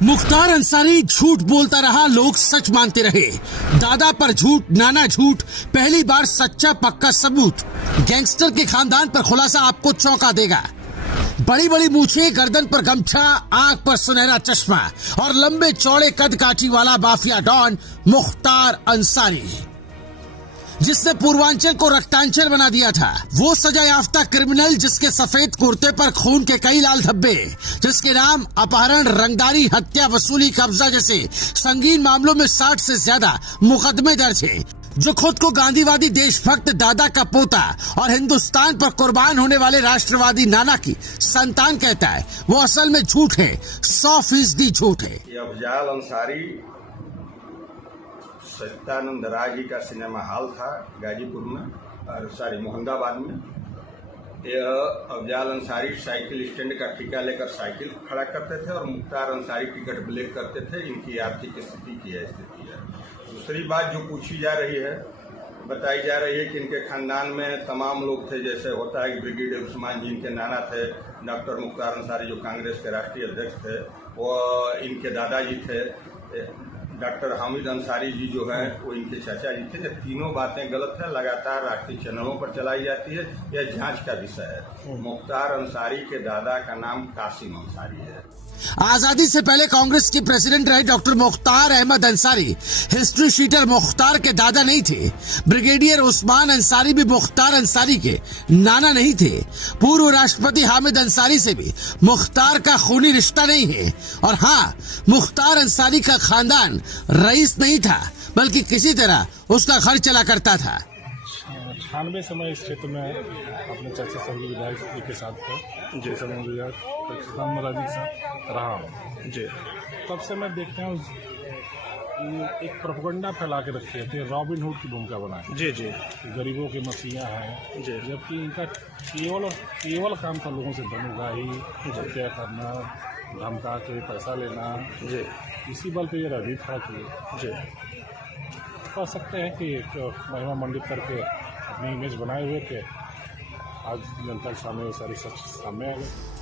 मुख्तार अंसारी झूठ बोलता रहा, लोग सच मानते रहे। दादा पर झूठ, नाना झूठ, पहली बार सच्चा पक्का सबूत। गैंगस्टर के खानदान पर खुलासा आपको चौंका देगा। बड़ी बड़ी मूछें, गर्दन पर गमछा, आंख पर सुनहरा चश्मा और लंबे चौड़े कद काठी वाला माफिया डॉन मुख्तार अंसारी, जिसने पूर्वांचल को रक्तांचल बना दिया था। वो सजा याफ्ता क्रिमिनल जिसके सफेद कुर्ते पर खून के कई लाल धब्बे, जिसके नाम अपहरण, रंगदारी, हत्या, वसूली, कब्जा जैसे संगीन मामलों में 60 से ज्यादा मुकदमे दर्ज है, जो खुद को गांधीवादी देशभक्त दादा का पोता और हिंदुस्तान पर कुर्बान होने वाले राष्ट्रवादी नाना की संतान कहता है, वो असल में झूठ है, 100% झूठ है। अफजाल अंसारी सच्चिदानंद राय जी का सिनेमा हॉल था गाजीपुर में, और मोहम्मदाबाद में। यह अफजाल अंसारी साइकिल स्टैंड का ठेका लेकर साइकिल खड़ा करते थे और मुख्तार अंसारी टिकट ब्लैक करते थे। इनकी आर्थिक स्थिति की यह स्थिति है। दूसरी बात जो पूछी जा रही है, बताई जा रही है कि इनके खानदान में तमाम लोग थे। जैसे होता है कि ब्रिगेडियर उस्मान जी इनके नाना थे, डॉक्टर मुख्तार अंसारी जो कांग्रेस के राष्ट्रीय अध्यक्ष थे वो इनके दादाजी थे, डॉक्टर हामिद अंसारी जी जो है वो इनके चाचा जी थे। ये तीनों बातें गलत है, लगातार राष्ट्रीय चैनलों पर चलाई जाती है। यह जांच का विषय है। मुख्तार अंसारी के दादा का नाम कासिम अंसारी है। आजादी से पहले कांग्रेस के प्रेसिडेंट रहे doctor Mukhtar Ahmad Ansari history sheeter Mukhtar के दादा नहीं थे। ब्रिगेडियर उस्मान अंसारी भी मुख्तार अंसारी के नाना नहीं थे। पूर्व राष्ट्रपति हामिद अंसारी से भी मुख्तार का खूनी रिश्ता नहीं है। और हाँ, मुख्तार अंसारी का खानदान रईस नहीं था, बल्कि किसी तरह उसका घर चला करता था। 98 समय इस क्षेत्र में अपने चाचा संघी विधायक जी के साथ थे, जैसे विधायक जी के साथ रहा हूँ जी। तब से मैं देखता हूँ एक प्रोपेगेंडा फैला के रखे थे, रॉबिन हुड की भूमिका बनाए जी जी, गरीबों के मसीहा हैं जी, जबकि इनका केवल काम था लोगों से धनुगाही, हत्या करना, धमका के पैसा लेना जी। इसी बल पे ये रवि था कि जी कह सकते हैं कि एक महिमा मंडित करके अपनी इमेज बनाए हुए थे। आज जनता के सामने वो सारी सच सामने आ गई।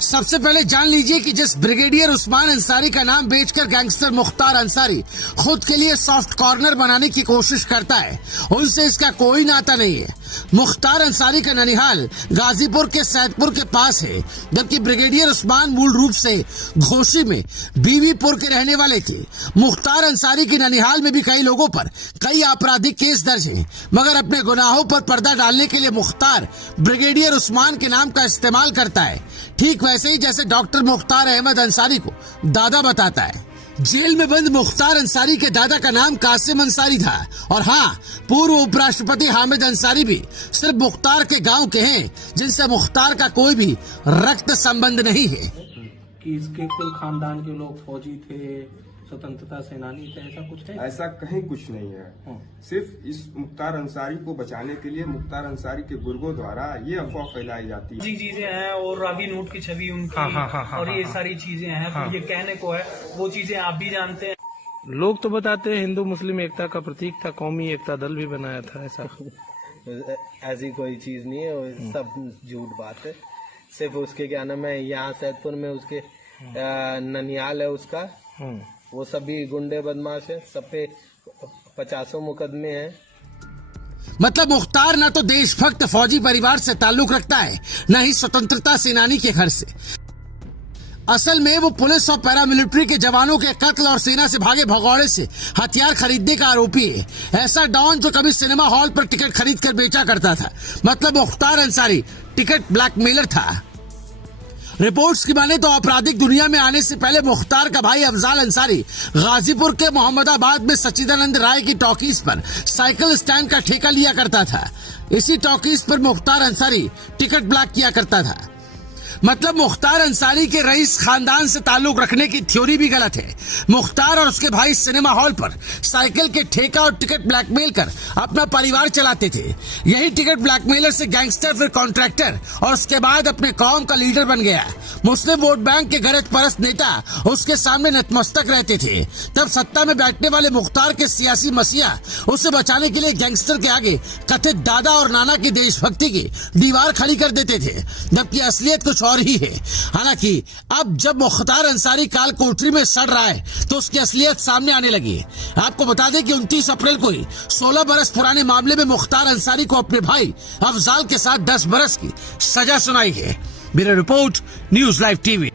सबसे पहले जान लीजिए कि जिस ब्रिगेडियर उस्मान अंसारी का नाम बेचकर गैंगस्टर मुख्तार अंसारी खुद के लिए सॉफ्ट कॉर्नर बनाने की कोशिश करता है, उनसे इसका कोई नाता नहीं है। मुख्तार अंसारी का ननिहाल गाजीपुर के सैदपुर के पास है, जबकि ब्रिगेडियर उस्मान मूल रूप से घोसी में बीवीपुर के रहने वाले थे। मुख्तार अंसारी के ननिहाल में भी कई लोगों पर कई आपराधिक केस दर्ज हैं, मगर अपने गुनाहों पर पर्दा डालने के लिए मुख्तार ब्रिगेडियर उस्मान के नाम का इस्तेमाल करता है, ठीक वैसे ही जैसे डॉक्टर मुख्तार अहमद अंसारी को दादा बताता है। जेल में बंद मुख्तार अंसारी के दादा का नाम कासिम अंसारी था। और हाँ, पूर्व उपराष्ट्रपति हामिद अंसारी भी सिर्फ मुख्तार के गांव के हैं, जिनसे मुख्तार का कोई भी रक्त संबंध नहीं है। कि इसके कुल खानदान के लोग फौजी थे, स्वतंत्रता सेनानी थे, ऐसा कुछ है? ऐसा कहीं कुछ नहीं है। सिर्फ इस मुख्तार अंसारी को बचाने के लिए मुख्तार अंसारी के बुजुर्गों द्वारा ये अफवाह फैलाई जाती है। जी चीजें हैं और रॉबिन हुड की छवि उनकी और ये सारी चीजें हैं। तो ये कहने को है, वो चीजें आप भी जानते हैं। लोग तो बताते हैं हिंदू मुस्लिम एकता का प्रतीक था, कौमी एकता दल भी बनाया था। ऐसा ऐसी कोई चीज नहीं है, सब झूठ बात है। सिर्फ उसके क्या नाम है, यहाँ सैदपुर में उसके ननियाल है उसका, वो सभी गुंडे बदमाश है, सब पे 50 मुकदमे हैं। मतलब मुख्तार न तो देशभक्त फौजी परिवार से ताल्लुक रखता है, न ही स्वतंत्रता सेनानी के घर से। असल में वो पुलिस और पैरामिलिट्री के जवानों के कत्ल और सेना से भागे भगौड़े से हथियार खरीदने का आरोपी है। ऐसा डॉन जो कभी सिनेमा हॉल पर टिकट खरीद कर बेचा करता था। मतलब मुख्तार अंसारी टिकट ब्लैकमेलर था। रिपोर्ट्स की माने तो आपराधिक दुनिया में आने से पहले मुख्तार का भाई अफजाल अंसारी गाजीपुर के मोहम्मदाबाद में सच्चिदानंद राय की टॉकीज पर साइकिल स्टैंड का ठेका लिया करता था। इसी टॉकीज पर मुख्तार अंसारी टिकट ब्लैक किया करता था। मतलब मुख्तार अंसारी के रईस खानदान से ताल्लुक रखने की थ्योरी भी गलत है। मुख्तार और उसके भाई सिनेमा हॉल पर साइकिल के ठेका और टिकट ब्लैकमेल कर अपना परिवार चलाते थे। यही टिकट ब्लैकमेलर से गैंगस्टर, फिर कॉन्ट्रैक्टर और उसके बाद अपने कौम का लीडर बन गया। मुस्लिम वोट बैंक के गरज परस्त नेता उसके सामने नतमस्तक रहते थे। तब सत्ता में बैठने वाले मुख्तार के सियासी मसीहा उसे बचाने के लिए गैंगस्टर के आगे कथित दादा और नाना की देशभक्ति की दीवार खड़ी कर देते थे, जबकि असलियत कुछ कुछ और ही है। हालांकि अब जब मुख्तार अंसारी काल कोठरी में सड़ रहा है तो उसकी असलियत सामने आने लगी है। आपको बता दें कि 29 अप्रैल को ही 16 बरस पुराने मामले में मुख्तार अंसारी को अपने भाई अफजाल के साथ 10 बरस की सजा सुनाई है। Bureau report, news live TV.